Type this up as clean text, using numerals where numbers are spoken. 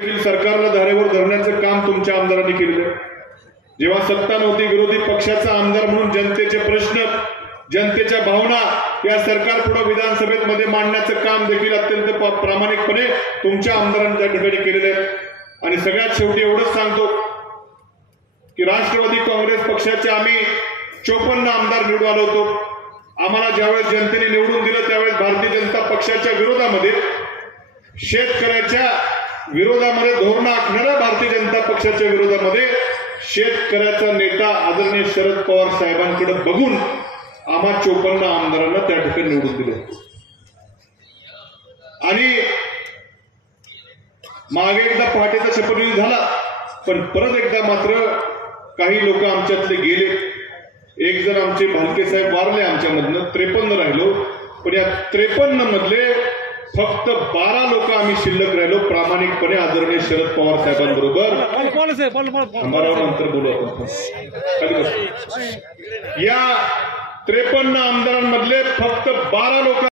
सरकारला धारेवर धरण्याचं काम तुमच्या आमदारांनी केलेलं आहे। जेव्हा सत्ता नव्हती, विरोधी पक्षाचा आमदार म्हणून जनतेचे प्रश्न, जनतेच्या भावना या सरकार पुढे विधानसभेत मध्ये मांडण्याचं काम देखील अत्यंत प्रामाणिकपणे तुमच्या आमदारांनी त्या ठिकाणी केलेलं आहे। आणि सगळ्यात शेवटी एवढंच सांगतो की राष्ट्रवादी काँग्रेस पक्षाचे आम्ही 54 आमदार निवडून आलो होतो। आम्हाला ज्यावेळेस जनतेने निवडून दिलं त्यावेळेस भारतीय जनता पक्षाच्या विरोधामध्ये, शेतकऱ्याच्या विरोधामध्ये धोरण आखणाऱ्या भारतीय जनता पक्षाच्या विरोधामध्ये शेतकऱ्याचा नेता आदरणीय शरद पवार साहेबांकडे बघून आम्हा 54 आमदारांना त्या ठिकाणी निवडून दिले। आणि मागे एकदा पहाटेचा शपथविधी झाला, पण परत एकदा मात्र काही लोक आमच्यातले गेले। एक जण आमचे भालके साहेब वारले, आमच्यामधनं 53 राहिलो, पण या 53 मधले फक्त 12 लोक आम्ही शिल्लक राहिलो प्रामाणिकपणे आदरणीय शरद पवार साहेबांबरोबर। नंतर बोलू आपण। या 53 आमदारांमधले फक्त 12 लोक